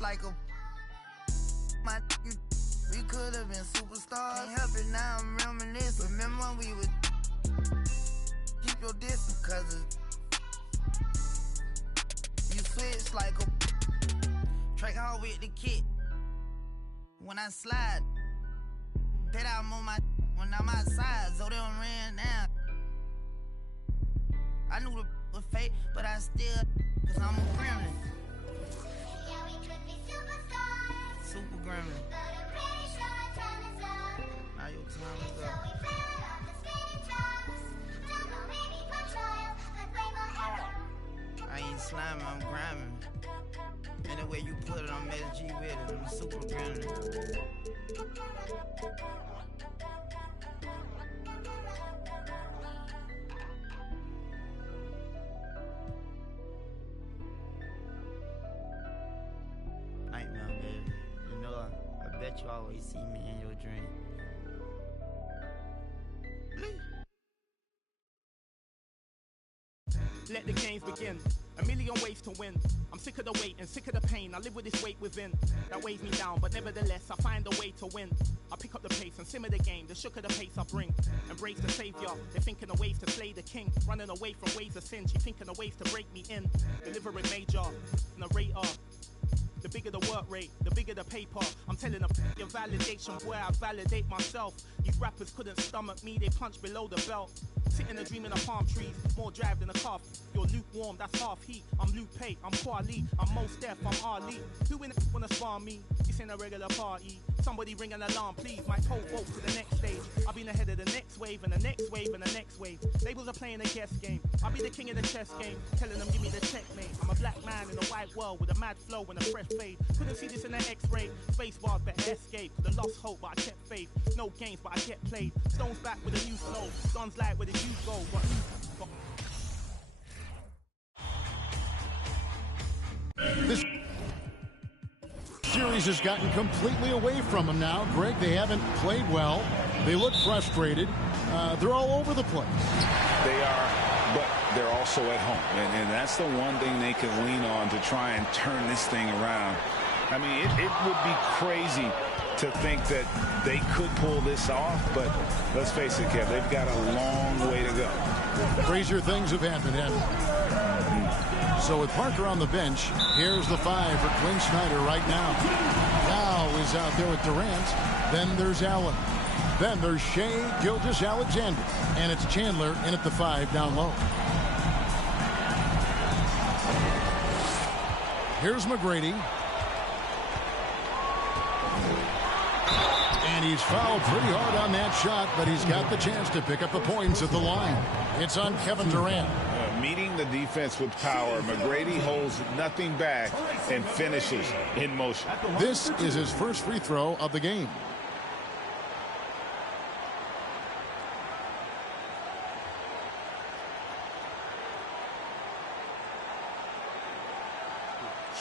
switch like a my you. We could have been superstars. Can't help it now, I'm reminiscing. Remember when we would keep your distance, cause you switch like a track hard with the kid. When I slide, bet I'm on my when I'm outside, so they don't ran down. I knew the was fake, but I still, cause I'm a gremlin. Yeah, we could be superstars. Super gremlin. But I'm pretty sure our time is up. Now your time is So up. we fell off the spinning tops. Don't know, maybe for trial, but way more error. I ain't sliming, I'm grinding. And the way you put it, I'm SG with it. I'm super gremlin. Nightmare, baby. You know, I bet you always see me in your dream. Let the games begin. A million ways to win. I'm sick of the wait and sick of the pain. I live with this weight within that weighs me down, but nevertheless I find a way to win. I pick up the pace and simmer the game. The shook of the pace I bring. Embrace the savior. They're thinking of ways to slay the king. Running away from ways of sin. She thinking of ways to break me in. Delivering major, narrator. The bigger the work rate, the bigger the paper. I'm telling them your validation where I validate myself. These rappers couldn't stomach me, they punch below the belt. Sitting and dreaming of palm trees, more drive than a calf. You're lukewarm, that's half heat. I'm Lupe, I'm Kweli, I'm Mos Def, I'm Ali. Who in the wanna spar me? This ain't a regular party. Somebody ring an alarm, please. My whole vote to the next stage. I'll be ahead of the next wave and the next wave and the next wave. Labels are playing a guess game. I'll be the king of the chess game, telling them give me the checkmate. I'm a black man in a white world with a mad flow and a fresh fade. Couldn't see this in the X-ray. Space bars, better escape. Could've lost hope, but I kept faith. No games, but I get played. Stones back with a new flow. Guns light, where did you go? What This series has gotten completely away from them now. Greg, they haven't played well. They look frustrated. They're all over the place. They are, but they're also at home. And that's the one thing they can lean on to try and turn this thing around. I mean, it would be crazy to think that they could pull this off, but let's face it, Kev, they've got a long way to go. Crazier things have happened, haven't they? So with Parker on the bench, here's the 5 for Quinn Snyder right now. Now is out there with Durant. Then there's Allen. Then there's Shea Gilgeous-Alexander. And it's Chandler in at the 5 down low. Here's McGrady. And he's fouled pretty hard on that shot, but he's got the chance to pick up the points at the line. It's on Kevin Durant. Meeting the defense with power, McGrady holds nothing back and finishes in motion. This is his first free throw of the game.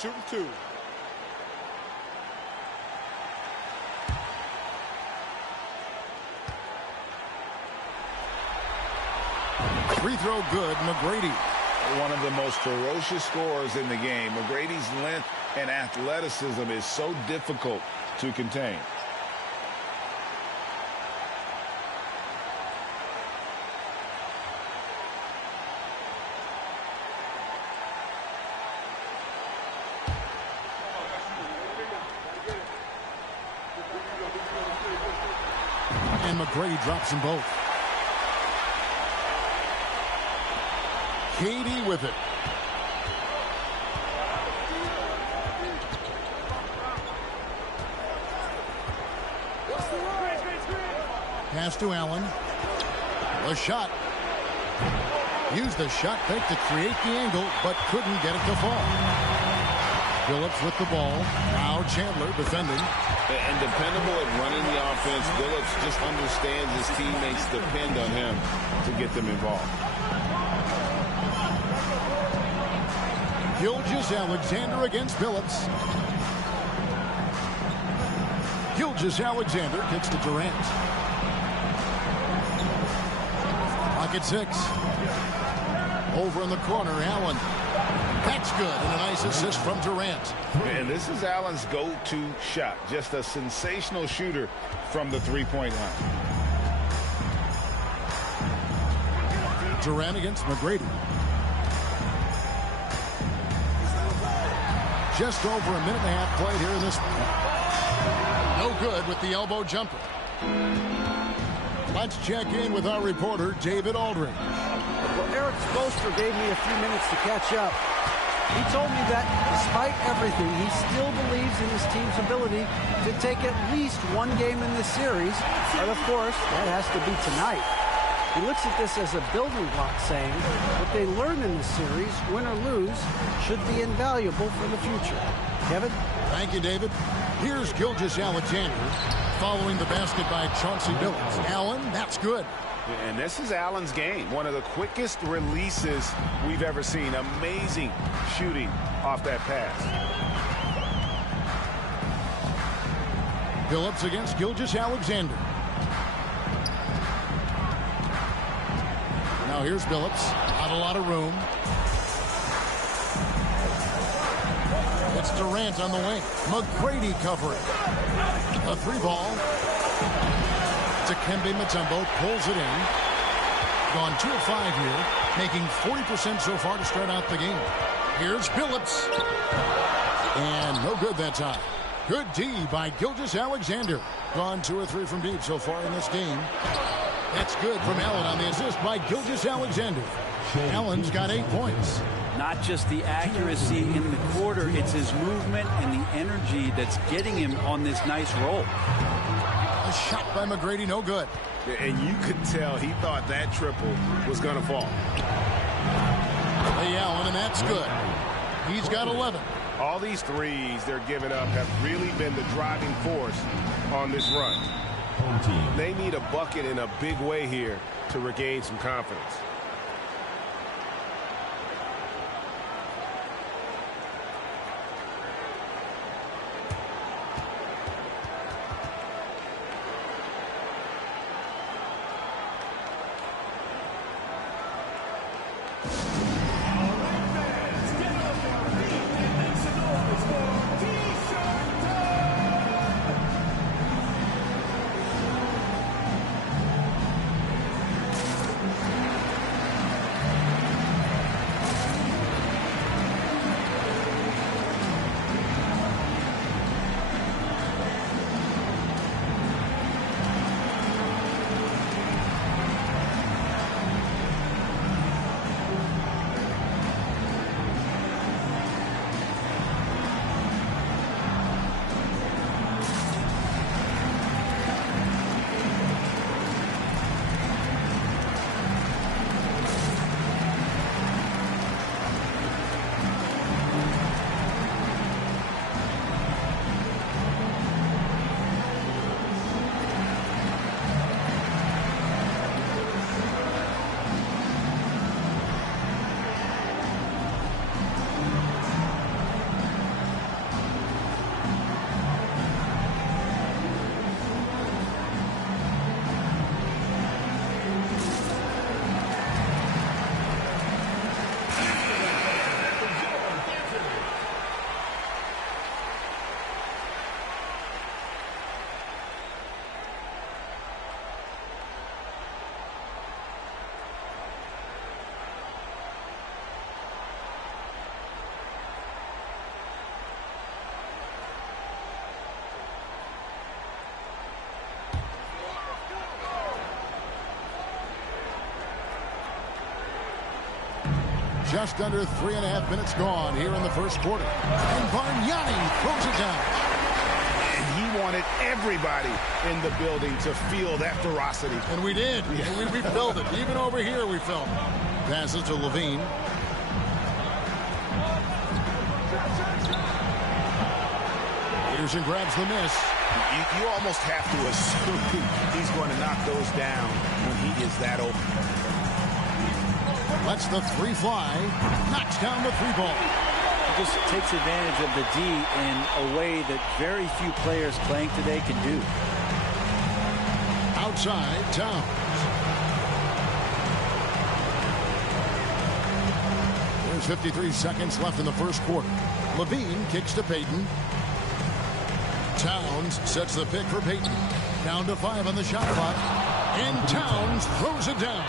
Shooting 2. Free throw good, McGrady. One of the most ferocious scorers in the game. McGrady's length and athleticism is so difficult to contain. And McGrady drops them both. Katie with it. Pass to Allen. The shot. Used the shot fake to create the angle, but couldn't get it to fall. Phillips with the ball. Now Chandler defending. And dependable at running the offense. Phillips just understands his teammates depend on him to get them involved. Gilgeous-Alexander against Phillips. Gilgeous-Alexander kicks to Durant. Pocket 6. Over in the corner, Allen. That's good, and a nice assist from Durant. And this is Allen's go-to shot. Just a sensational shooter from the three-point line. Durant against McGrady. Just over a minute and a half played here in this one. No good with the elbow jumper. Let's check in with our reporter, David Aldridge. Well, Eric Spoelstra gave me a few minutes to catch up. He told me that despite everything, he still believes in his team's ability to take at least one game in this series. But of course, that has to be tonight. He looks at this as a building block, saying what they learn in this series, win or lose, should be invaluable for the future. Kevin? Thank you, David. Here's Gilgeous-Alexander following the basket by Chauncey Billups. Allen, that's good. And this is Allen's game. One of the quickest releases we've ever seen. Amazing shooting off that pass. Billups against Gilgeous-Alexander. Now here's Billups. Not a lot of room. It's Durant on the wing. McGrady covering. A three ball. Dikembe Mutombo pulls it in. Gone 2 of 5 here. Making 40% so far to start out the game. Here's Billups. And no good that time. Good D by Gilgeous-Alexander. Gone 2 or 3 from deep so far in this game. That's good from Allen on the assist by Gilgeous-Alexander. Allen's got 8 points. Not just the accuracy in the quarter, it's his movement and the energy that's getting him on this nice roll. A shot by McGrady, no good. And you could tell he thought that triple was going to fall. Hey, Allen, and that's good. He's got 11. All these threes they're giving up have really been the driving force on this run. They need a bucket in a big way here to regain some confidence. Just under 3.5 minutes gone here in the first quarter. And Bargnani throws it down. And he wanted everybody in the building to feel that ferocity. And we did. Yeah. We felt it. Even over here we felt it. Passes to Levine. Peterson grabs the miss. You almost have to assume he's going to knock those down when he is that open. Lets the three fly. Knocks down the three ball. He just takes advantage of the D in a way that very few players playing today can do. Outside, Towns. There's 53 seconds left in the first quarter. Levine kicks to Payton. Towns sets the pick for Payton. Down to 5 on the shot clock. And Towns throws it down.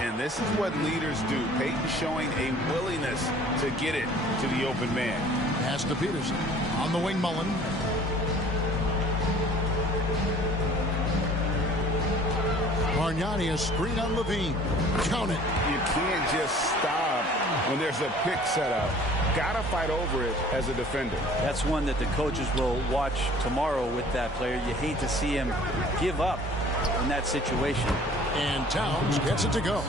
And this is what leaders do. Payton showing a willingness to get it to the open man. Pass to Peterson. On the wing, Mullen. Bargnani, a screen on Levine. Count it. You can't just stop when there's a pick set up. Gotta fight over it as a defender. That's one that the coaches will watch tomorrow with that player. You hate to see him give up in that situation. And Towns gets it to go.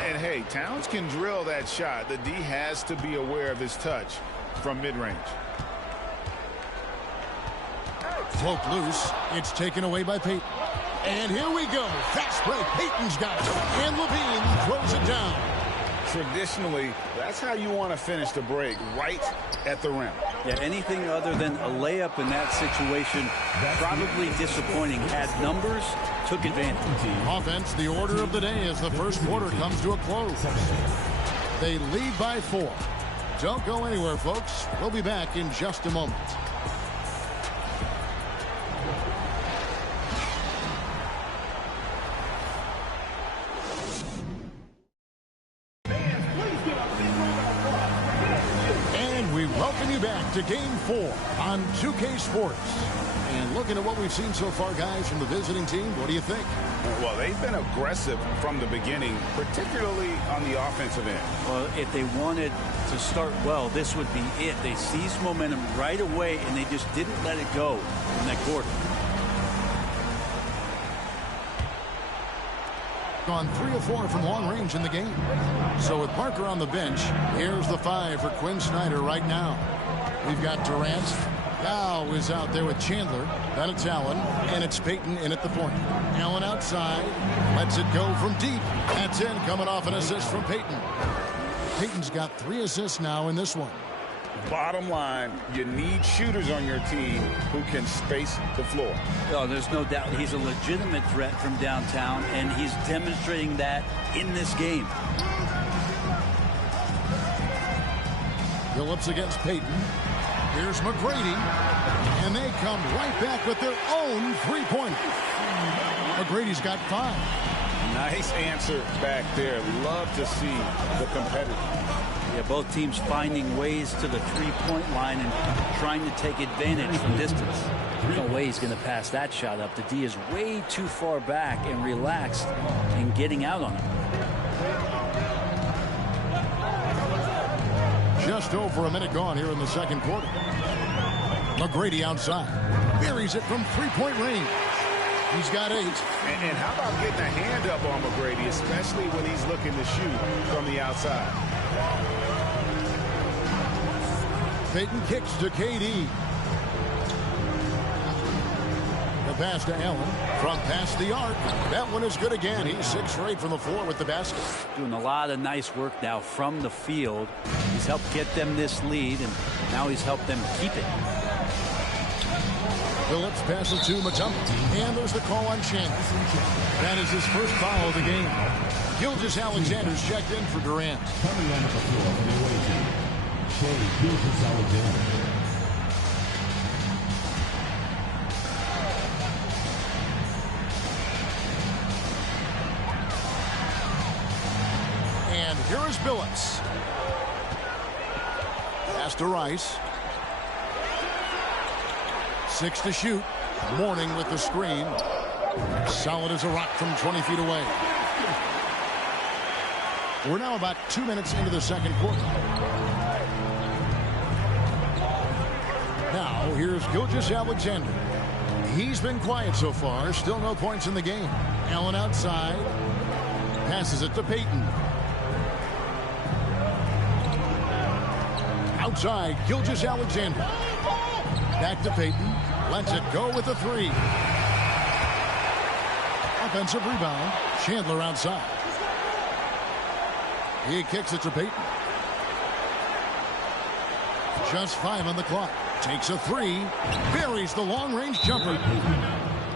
And hey, Towns can drill that shot. The D has to be aware of his touch from mid-range. Float loose. It's taken away by Payton. And here we go. Fast break. Payton's got it. And Levine throws it down. Traditionally, that's how you want to finish the break, right at the rim. Yeah, anything other than a layup in that situation, probably disappointing. Had numbers, took advantage. Offense, the order of the day as the first quarter comes to a close. They lead by 4. Don't go anywhere, folks. We'll be back in just a moment. Back to Game 4 on 2K Sports. And looking at what we've seen so far, guys, from the visiting team, what do you think? Well, they've been aggressive from the beginning, particularly on the offensive end. Well, if they wanted to start well, this would be it. They seized momentum right away, and they just didn't let it go in that quarter. Gone 3 of 4 from long range in the game. So with Parker on the bench, here's the 5 for Quinn Snyder right now. We've got Durant. Now is out there with Chandler. Then it's Allen. And it's Payton in at the point. Allen outside. Lets it go from deep. That's in, coming off an assist from Payton. Payton's got 3 assists now in this one. Bottom line, you need shooters on your team who can space the floor. Oh, there's no doubt he's a legitimate threat from downtown, and he's demonstrating that in this game. Phillips against Payton. Here's McGrady. And they come right back with their own three-pointer. McGrady's got 5. Nice answer back there. Love to see the competitor. Yeah, both teams finding ways to the three-point line and trying to take advantage from distance. No way he's going to pass that shot up. The D is way too far back and relaxed in getting out on him. Just over a minute gone here in the second quarter. McGrady outside. Buries it from three-point range. He's got 8. And how about getting a hand up on McGrady, especially when he's looking to shoot from the outside. Payton kicks to KD. The pass to Allen from past the arc. That one is good again. He's 6 for 8 from the floor with the basket. Doing a lot of nice work now from the field. He's helped get them this lead, and now he's helped them keep it. Phillips passes to Mutombo. And there's the call on Chandler. That is his first foul of the game. Gilgeous-Alexander's checked in for Durant. Coming on the floor for the away team, Shea Gilgeous-Alexander. And here is Billups. Pass to Rice. 6 to shoot. Mourning with the screen. Solid as a rock from 20 feet away. We're now about 2 minutes into the second quarter. Now, here's Gilgeous-Alexander. He's been quiet so far. Still no points in the game. Allen outside. Passes it to Payton. Outside, Gilgeous-Alexander. Back to Payton. Lets it go with a 3. Offensive rebound. Chandler outside. He kicks it to Payton. Just 5 on the clock. Takes a 3. Buries the long-range jumper.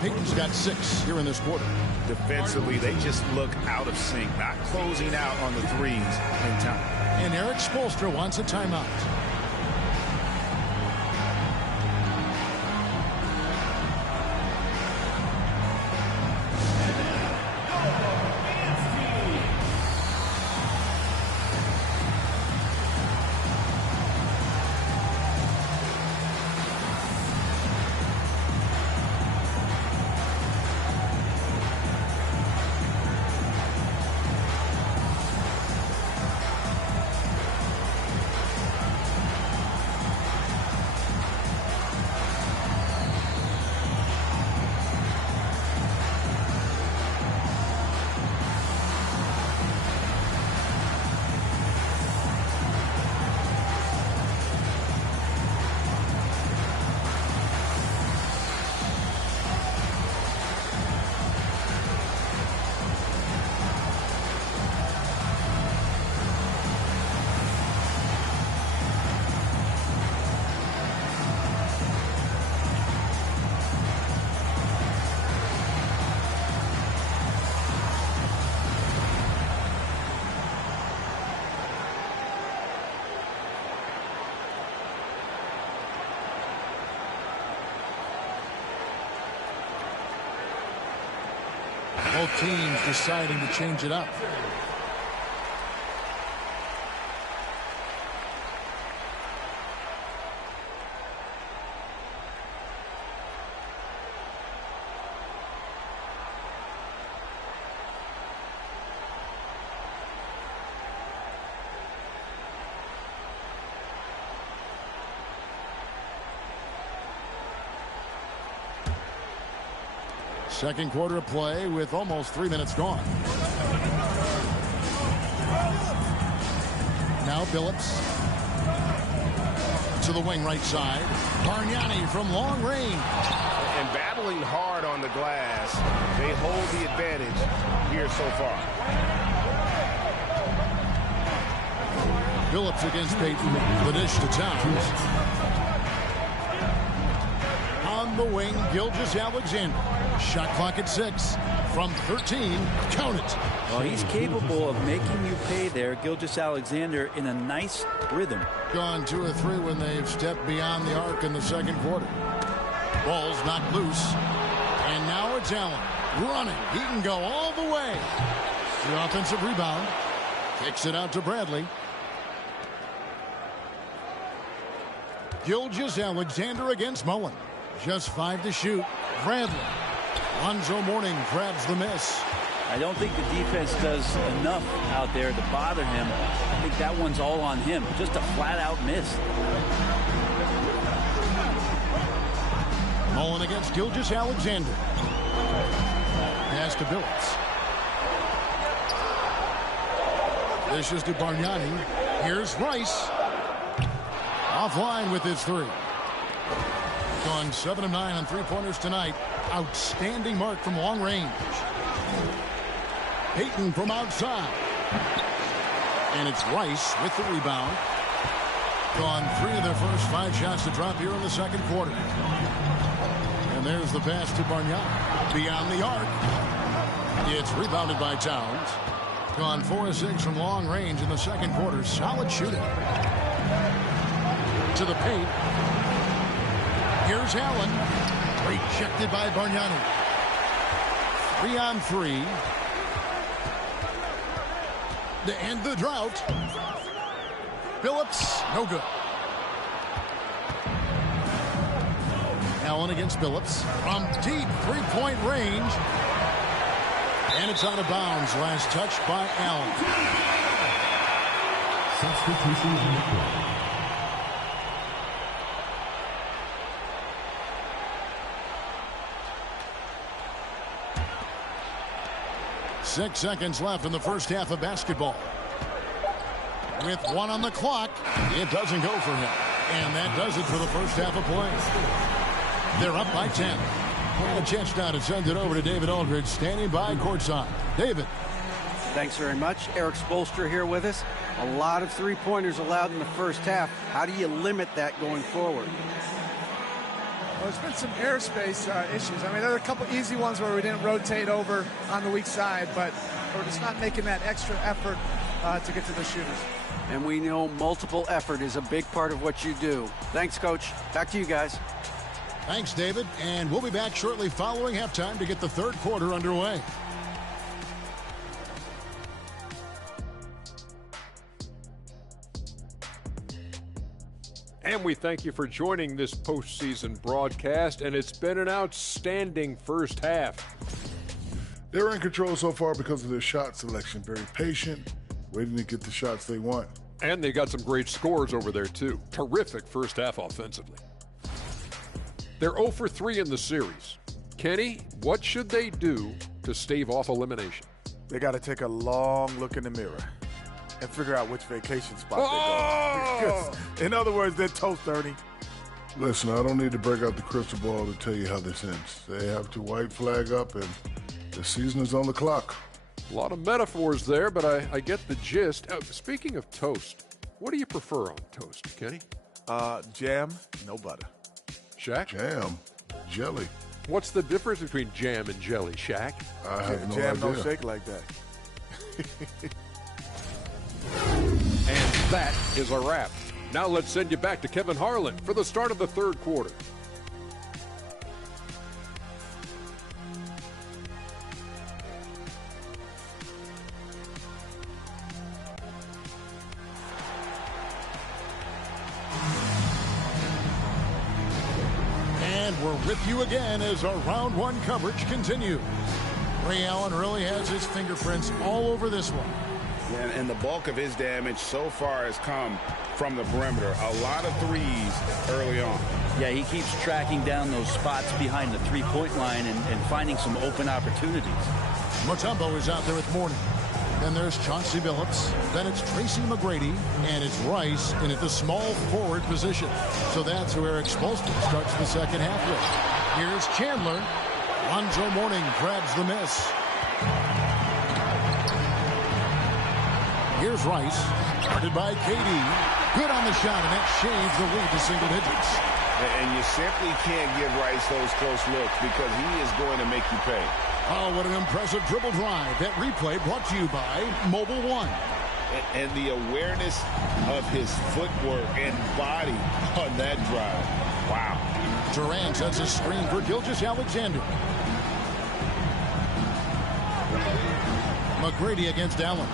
Payton's got 6 here in this quarter. Defensively, they just look out of sync, not closing out on the threes in time. And Eric Spoelstra wants a timeout. Both teams deciding to change it up. Second quarter of play with almost 3 minutes gone. Now Billups to the wing right side. Bargnani from long range. And battling hard on the glass. They hold the advantage here so far. Billups against Payton. The dish to Towns. On the wing, Gilgeous-Alexander. Shot clock at 6. From 13, count it. Well, he's capable of making you pay there, Gilgeous-Alexander, in a nice rhythm. Gone 2 of 3 when they've stepped beyond the arc in the second quarter. Ball's knocked loose. And now it's Allen running. He can go all the way. The offensive rebound. Kicks it out to Bradley. Gilgeous-Alexander against Mullen. Just 5 to shoot. Bradley. Lonzo Mourning grabs the miss. I don't think the defense does enough out there to bother him. I think that one's all on him. Just a flat-out miss. Mullen against Gilgeous-Alexander. Pass to Billups. This is to Bargnani. Here's Rice. Offline with his 3. Gone 7 of 9 on 3-pointers tonight. Outstanding mark from long range. Payton from outside. And it's Rice with the rebound. Gone 3 of their first 5 shots to drop here in the second quarter. And there's the pass to Bargnani. Beyond the arc. It's rebounded by Towns. Gone 4 of 6 from long range in the second quarter. Solid shooting. To the paint. Here's Allen. Rejected by Bargnani. 3 on 3. To end the drought. Billups, no good. Allen against Billups. From deep 3-point range. And it's out of bounds. Last touch by Allen. Substitutions in the play. 6 seconds left in the first half of basketball. With 1 on the clock, it doesn't go for him. And that does it for the first half of play. They're up by 10. A chance now to send it over to David Aldridge, standing by courtside. David. Thanks very much. Eric Spoelstra here with us. A lot of 3-pointers allowed in the first half. How do you limit that going forward? Well, there's been some airspace issues. I mean, there are a couple easy ones where we didn't rotate over on the weak side, but or just not making that extra effort to get to the shooters. And we know multiple effort is a big part of what you do. Thanks, Coach. Back to you guys. Thanks, David. And we'll be back shortly following halftime to get the third quarter underway. And we thank you for joining this postseason broadcast, and it's been an outstanding first half. They're in control so far because of their shot selection. Very patient, waiting to get the shots they want. And they got some great scores over there, too. Terrific first half offensively. They're 0 for 3 in the series. Kenny, what should they do to stave off elimination? They got to take a long look in the mirror and figure out which vacation spot they go. In other words, they're toast, Ernie. Listen, I don't need to break out the crystal ball to tell you how this ends. They have to white flag up, and the season is on the clock. A lot of metaphors there, but I get the gist. Speaking of toast, what do you prefer on toast, Kenny? Jam, no butter. Shaq? Jam, jelly. What's the difference between jam and jelly, Shaq? I have no Jam idea. don't shake like that. And that is a wrap. Now let's send you back to Kevin Harlan for the start of the third quarter. And we're with you again as our round one coverage continues. Ray Allen really has his fingerprints all over this one. And the bulk of his damage so far has come from the perimeter. A lot of threes early on. Yeah, he keeps tracking down those spots behind the three-point line and finding some open opportunities. Mutombo is out there with Mourning. Then there's Chauncey Billups. Then it's Tracy McGrady. And it's Rice in at the small forward position. So that's who Eric Spoelstra starts the second half with. Here's Chandler. Lonzo Mourning grabs the miss. Here's Rice, guarded by KD. Good on the shot, and that shaves the lead to single digits. And you simply can't give Rice those close looks because he is going to make you pay. Oh, what an impressive dribble drive. That replay brought to you by Mobile One. And the awareness of his footwork and body on that drive. Wow. Durant sets a screen for Gilgeous-Alexander. McGrady against Allen.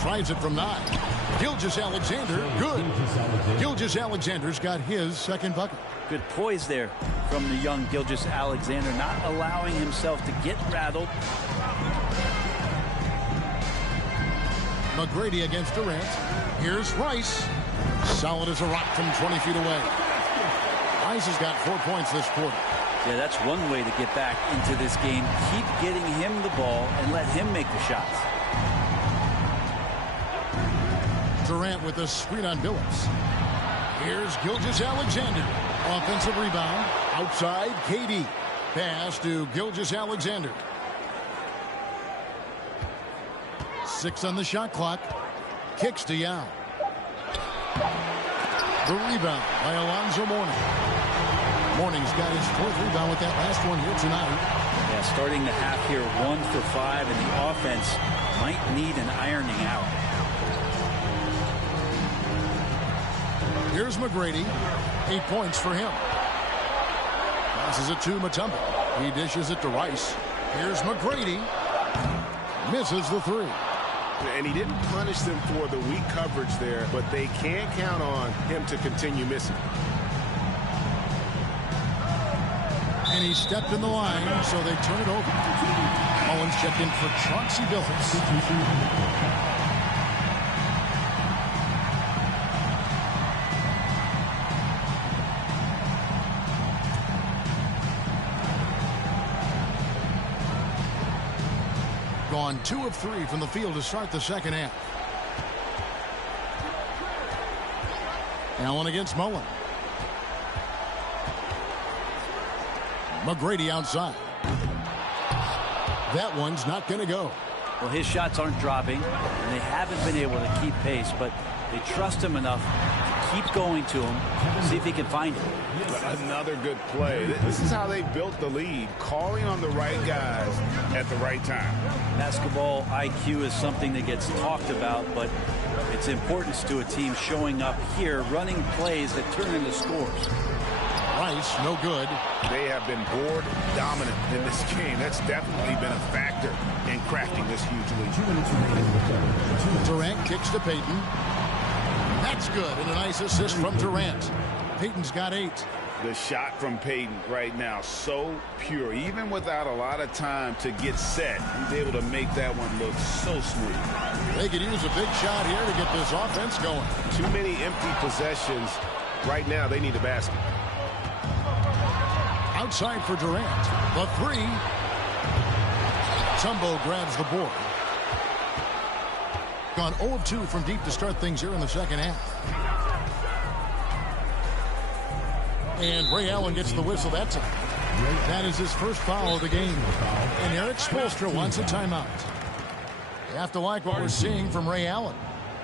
Tries it from 9. Gilgeous-Alexander, good. Gilgeous-Alexander's got his second bucket. Good poise there from the young Gilgeous-Alexander, not allowing himself to get rattled. McGrady against Durant. Here's Rice. Solid as a rock from 20 feet away. Rice has got 4 points this quarter. Yeah, that's one way to get back into this game. Keep getting him the ball and let him make the shots. Durant with a screen on Billups. Here's Gilgeous-Alexander. Offensive rebound. Outside, KD. Pass to Gilgeous-Alexander. 6 on the shot clock. Kicks to Yao. The rebound by Alonzo Mourning. Mourning's got his 4th rebound with that last one here tonight. Yeah, starting the half here 1 for 5, and the offense might need an ironing out. Here's McGrady. 8 points for him. Passes it to Mutombo. He dishes it to Rice. Here's McGrady. Misses the 3. And he didn't punish them for the weak coverage there, but they can't count on him to continue missing. And he stepped in the line, so they turn it over. Mullins checked in for Chauncey Billups. Gone 2 of 3 from the field to start the second half. Allen against Mullen. McGrady outside. That one's not going to go. Well, his shots aren't dropping, and they haven't been able to keep pace, but they trust him enough to keep going to him, see if he can find it. Another good play. This is how they built the lead, calling on the right guys at the right time. Basketball IQ is something that gets talked about, but its importance to a team showing up here, running plays that turn into scores. Rice, no good. They have been board dominant in this game. That's definitely been a factor in crafting this huge lead. Durant kicks to Payton. That's good, and a nice assist from Durant. Payton's got 8. The shot from Payton right now, so pure. Even without a lot of time to get set, he's able to make that one look so smooth. They could use a big shot here to get this offense going. Too many empty possessions. Right now, they need a basket. Outside for Durant. The 3. Tumbo grabs the board. Gone 0 of 2 from deep to start things here in the second half. And Ray Allen gets the whistle that time. That is his first foul of the game. And Eric Spoelstra wants a timeout. You have to like what we're seeing from Ray Allen.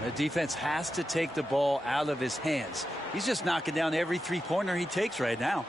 The defense has to take the ball out of his hands. He's just knocking down every three-pointer he takes right now.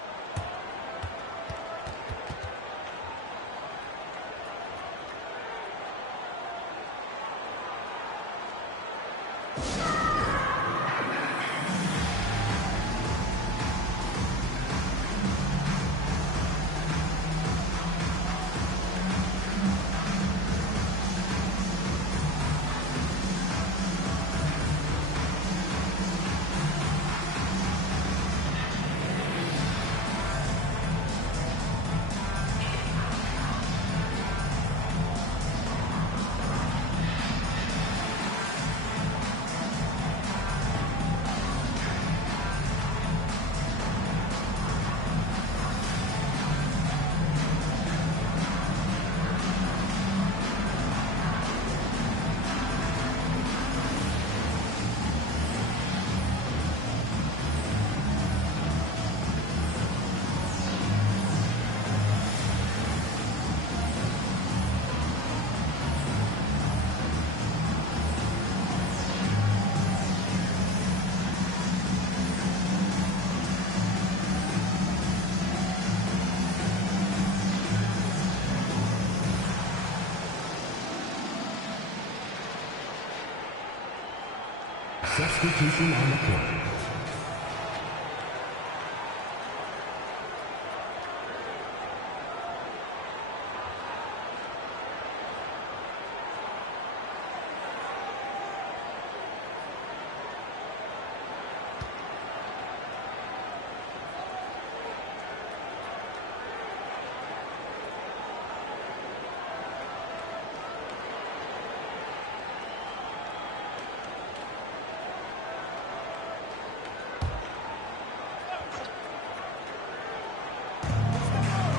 Substitution on the court.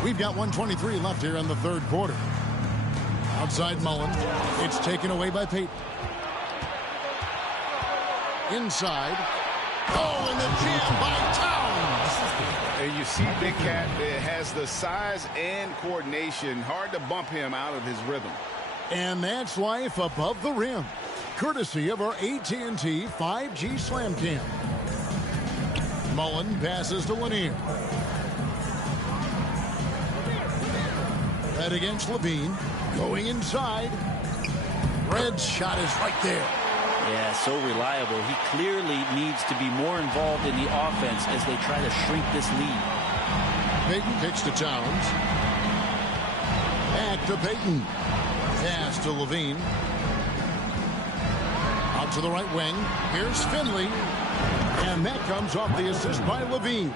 We've got 1:23 left here in the third quarter. Outside Mullen. It's taken away by Payton. Inside. Oh, and the jam by Towns. And you see Big Cat has the size and coordination. Hard to bump him out of his rhythm. And that's life above the rim. Courtesy of our AT&T 5G Slam Cam. Mullen passes to Lanier. Red against Levine. Going inside. Red's shot is right there. Yeah, so reliable. He clearly needs to be more involved in the offense as they try to shrink this lead. Payton kicks to Towns. Back to Payton. Pass to Levine. Out to the right wing. Here's Finley. And that comes off the assist by Levine.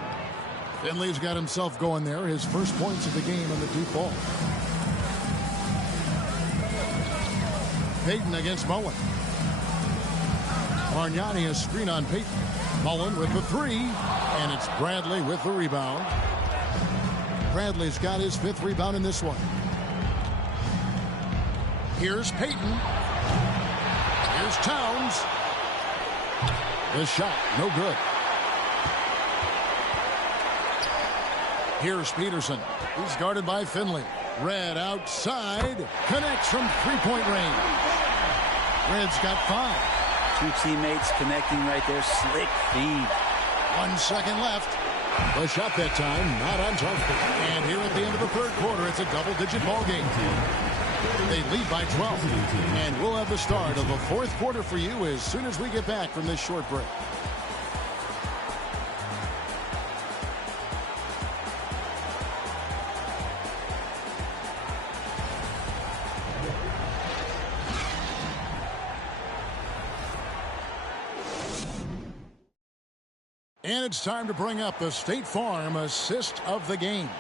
Finley's got himself going there. His first points of the game on the deep ball. Payton against Mullen. Bargnani a screen on Payton. Mullen with the 3. And it's Bradley with the rebound. Bradley's got his 5th rebound in this one. Here's Payton. Here's Towns. The shot, no good. Here's Peterson. He's guarded by Finley. Red outside. Connects from three-point range. Red's got 5. Two teammates connecting right there. Slick feed. 1 second left. The shot that time, not on target. And here at the end of the third quarter, it's a double-digit ball game. They lead by 12. And we'll have the start of the fourth quarter for you as soon as we get back from this short break. And it's time to bring up the State Farm assist of the game.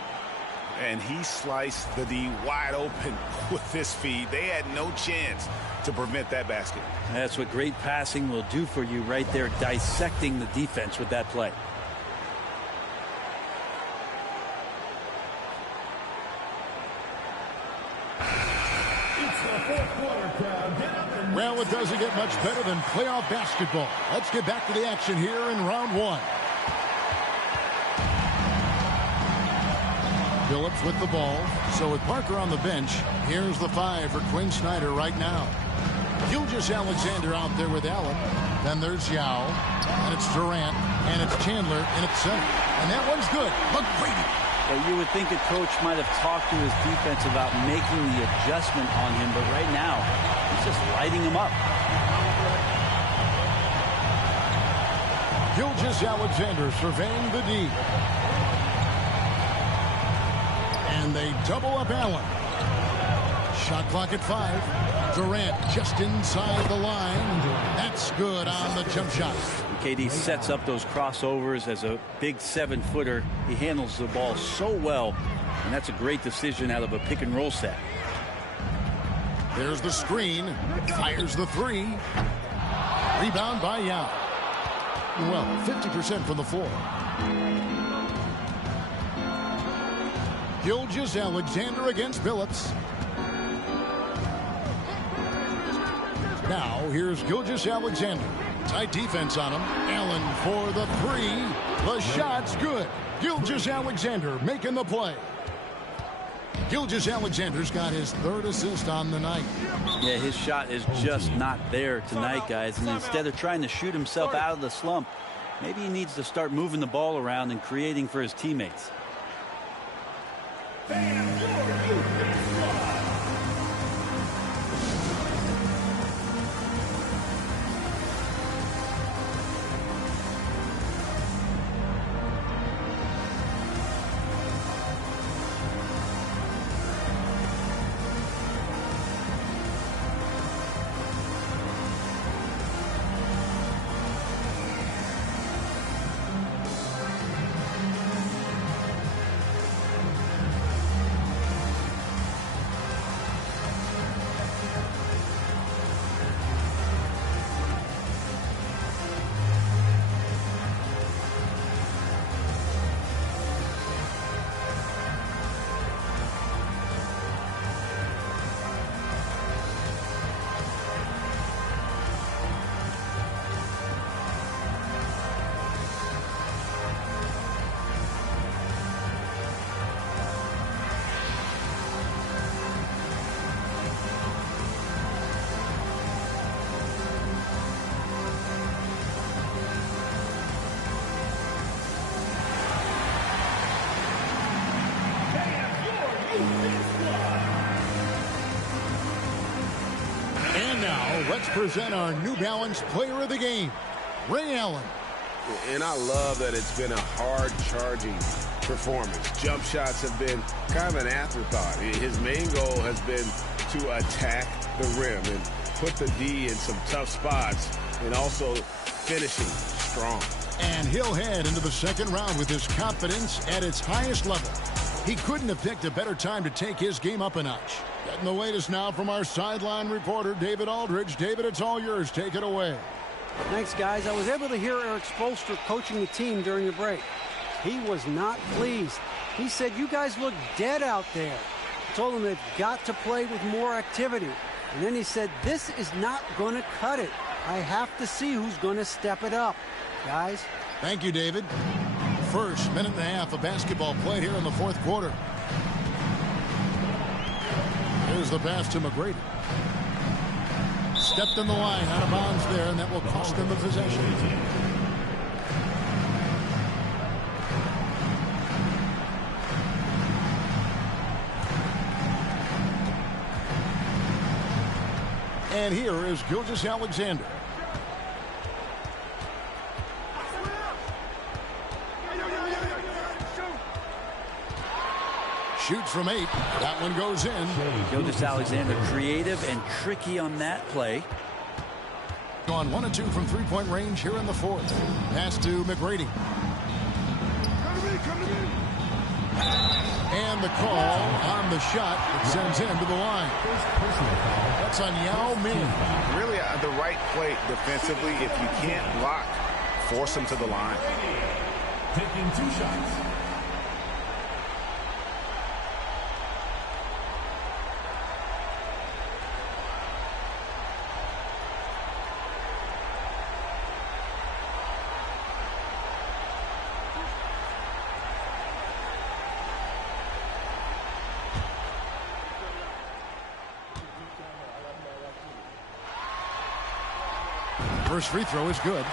And he sliced the D wide open with this feed. They had no chance to prevent that basket. That's what great passing will do for you right there, dissecting the defense with that play. Well, it doesn't get much better than playoff basketball. Let's get back to the action here in round 1. Phillips with the ball. So with Parker on the bench, here's the 5 for Quinn Snyder right now. Gilgeous-Alexander out there with Allen. Then there's Yao. And it's Durant. And it's Chandler in its center. And that one's good. McGrady. Yeah, you would think a coach might have talked to his defense about making the adjustment on him, but right now, he's just lighting him up. Gilgeous-Alexander surveying the D. And they double up Allen. Shot clock at 5. Durant just inside the line. That's good on the jump shot. KD sets up those crossovers as a big 7-footer. He handles the ball so well, and that's a great decision out of a pick and roll set. There's the screen. Fires the 3. Rebound by Yao. Well, 50% from the floor. Gilgeous-Alexander against Phillips. Now, here's Gilgeous-Alexander. Tight defense on him. Allen for the 3. The shot's good. Gilgeous-Alexander making the play. Gilgeous-Alexander's got his 3rd assist on the night. Yeah, his shot is just not there tonight, guys. And instead of trying to shoot himself out of the slump, maybe he needs to start moving the ball around and creating for his teammates. And now, let's present our New Balance Player of the Game, Ray Allen. And I love that it's been a hard-charging performance. Jump shots have been kind of an afterthought. His main goal has been to attack the rim and put the D in some tough spots and also finishing strong. And he'll head into the second round with his confidence at its highest level. He couldn't have picked a better time to take his game up a notch. Getting the latest now from our sideline reporter, David Aldridge. David, it's all yours. Take it away. Thanks, guys. I was able to hear Eric Spoelstra coaching the team during the break. He was not pleased. He said, you guys look dead out there. I told him they've got to play with more activity. And then he said, this is not going to cut it. I have to see who's going to step it up. Guys. Thank you, David. First minute and a half of basketball played here in the fourth quarter. There's the pass to McGrady. Stepped in the line, out of bounds there, and that will cost them the possession. And here is Gilgeous-Alexander. Shoots from 8. That one goes in. Gilgeous-Alexander creative and tricky on that play. Gone 1 and 2 from three-point range here in the fourth. Pass to McGrady. And the call on the shot that sends him to the line. That's on Yao Ming. Really the right play defensively. If you can't block, force him to the line. Taking 2 shots. First free throw is good.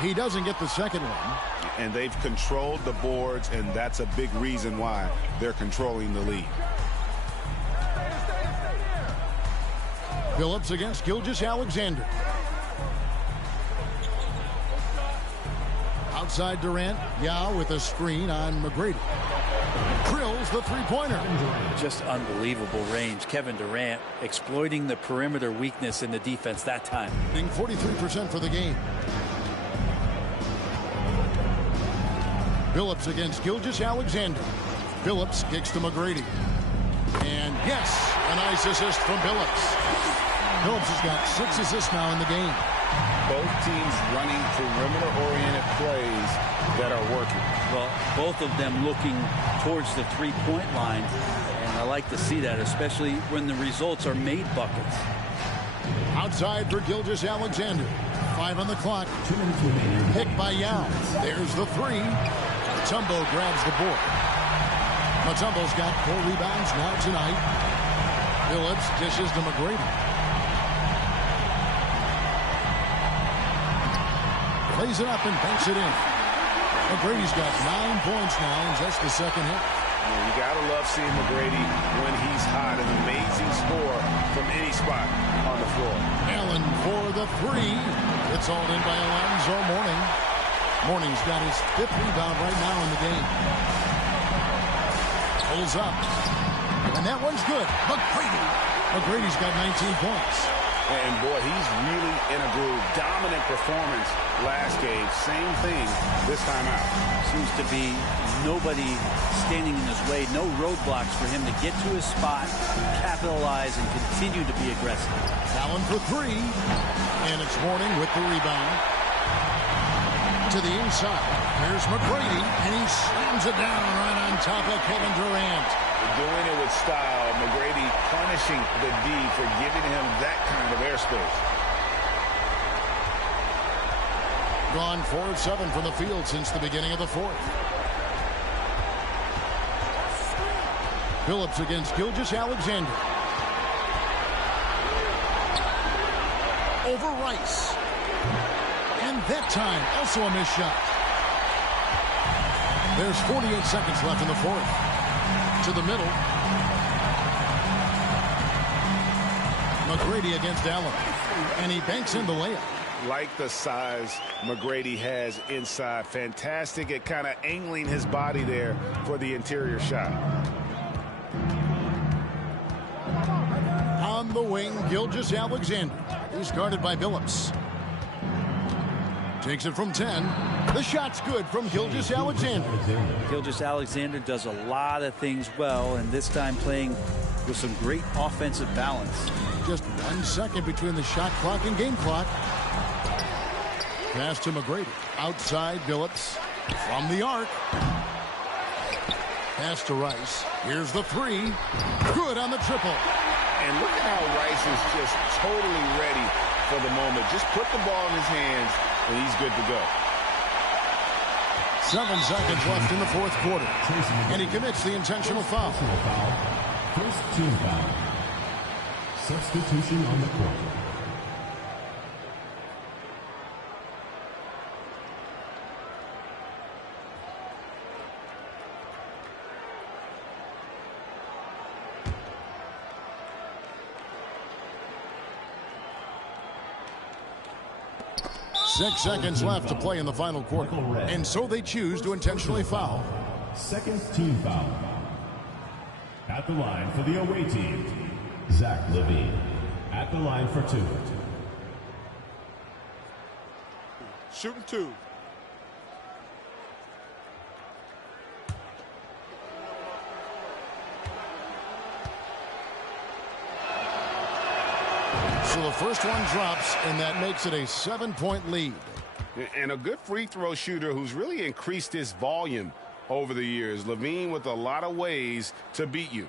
He doesn't get the second one. And they've controlled the boards, and that's a big reason why they're controlling the lead. Phillips against Gilgeous-Alexander. Outside Durant. Yao with a screen on McGrady. Drills the three-pointer. Just unbelievable range. Kevin Durant exploiting the perimeter weakness in the defense that time. Being 43% for the game. Phillips against Gilgeous-Alexander. Phillips kicks to McGrady. And yes, a nice assist from Phillips. Phillips has got 6 assists now in the game. Both teams running perimeter-oriented plays that are working. Well, both of them looking towards the three-point line. And I like to see that, especially when the results are made buckets. Outside for Gilgeous-Alexander. 5 on the clock. 2 minutes remaining. Picked by Yao. There's the 3. Mutombo grabs the board. Mutombo's got 4 rebounds now tonight. Phillips dishes to McGrady. Plays it up and banks it in. McGrady's got 9 points now in just the second hit. Yeah, you gotta love seeing McGrady when he's hot. An amazing score from any spot on the floor. Allen for the 3. It's all in by Alonzo Mourning. Mourning's got his 5th rebound right now in the game. Pulls up. And that one's good. McGrady's got 19 points. And boy, he's really in a groove. Dominant performance last game. Same thing this time out. Seems to be nobody standing in his way. No roadblocks for him to get to his spot, capitalize, and continue to be aggressive. Allen for 3. And it's Mourning with the rebound. To the inside. Here's McGrady, and he slams it down right on top of Kevin Durant. Doing it with style. McGrady punishing the D for giving him that kind of airspace. Gone 4 of 7 from the field since the beginning of the fourth. Phillips against Gilgeous-Alexander. Over Rice. And that time, also a missed shot. There's 48 seconds left in the fourth. To the middle. McGrady against Allen. And he banks in the layup. Like the size McGrady has inside. Fantastic at kind of angling his body there for the interior shot. On the wing, Gilgeous-Alexander. He's guarded by Phillips. Takes it from 10. The shot's good from Gilgeous-Alexander. Gilgeous-Alexander does a lot of things well, and this time playing with some great offensive balance. Just 1 second between the shot clock and game clock. Pass to McGrady. Outside Billups. From the arc. Pass to Rice. Here's the three. Good on the triple. And look at how Rice is just totally ready for the moment. Just put the ball in his hands, and he's good to go. 7 seconds left in the fourth quarter. And he commits the intentional foul. First team foul. Substitution on the court. Six seconds left to play in the final quarter. And so they choose to intentionally foul. Second team foul. At the line for the away team, Zach LaVine. At the line for two. Shooting two. So the first one drops, and that makes it a 7-point lead. And a good free throw shooter who's really increased his volume over the years. LaVine with a lot of ways to beat you.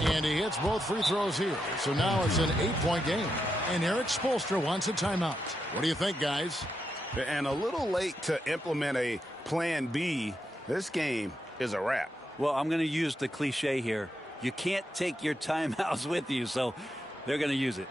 And he hits both free throws here. So now it's an 8-point game. And Eric Spoelstra wants a timeout. What do you think, guys? And a little late to implement a plan B. This game is a wrap. Well, I'm going to use the cliche here. You can't take your timeouts with you, so they're going to use it.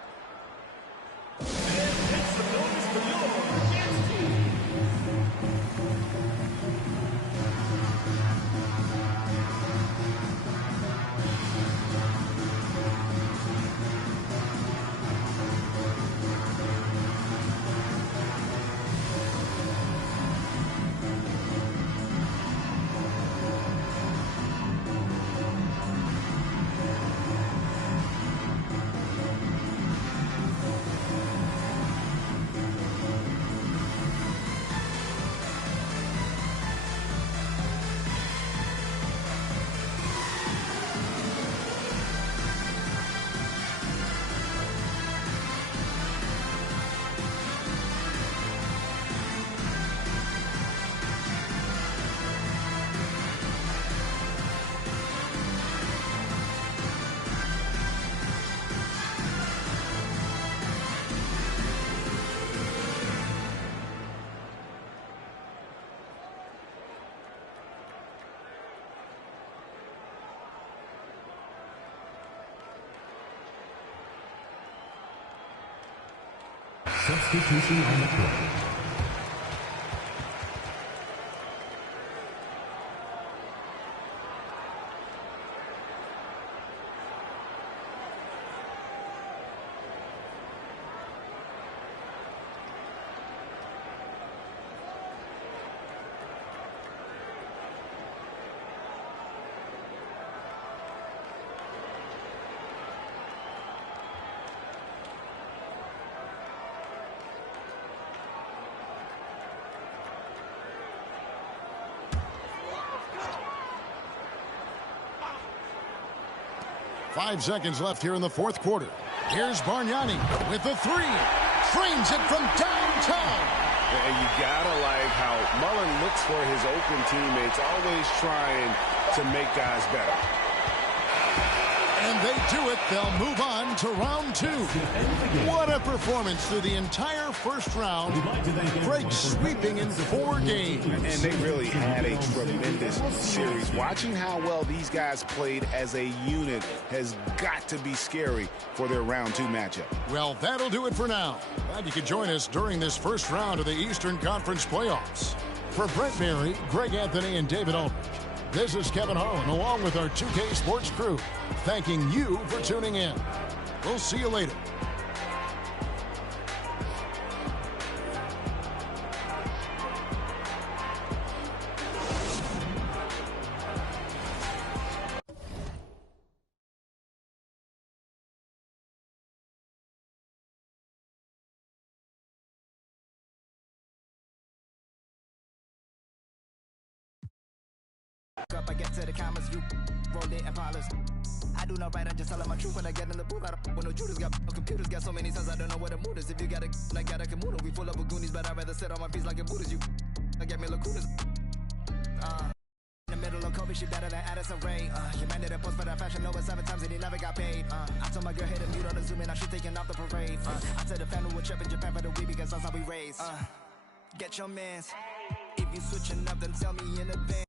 Substitution on the court. Five seconds left here in the fourth quarter. Here's Bargnani with the three. Frames it from downtown. And you gotta like how Mullen looks for his open teammates, always trying to make guys better. And they do it. They'll move on to round two. What a performance through the entire first round. Breaks sweeping in 4 games. And they really had a tremendous series. Watching how well these guys played as a unit has got to be scary for their round two matchup. Well, that'll do it for now. Glad you could join us during this first round of the Eastern Conference playoffs. For Brent Barry, Greg Anthony, and David Aldridge, this is Kevin Harlan along with our 2K Sports crew, thanking you for tuning in. We'll see you later. up, I get to the cameras, you roll it and polish. I do not write, I just tell them my truth when I get in the booth. I don't when no Judas got no computers, got so many sons, I don't know what the mood is. If you got a like got a Kamuda, we full up with Goonies, but I'd rather sit on my piece like a Buddhist. You I get me lacunas. In the middle of COVID, she better than Addison Rae. You man did a post for that fashion over 7 times and he never got paid. I told my girl hit a mute on the Zoom and now she taking off the parade. I tell the family we're trip in Japan for the week because that's how we raised. Get your mans. If you switching up, then tell me in advance.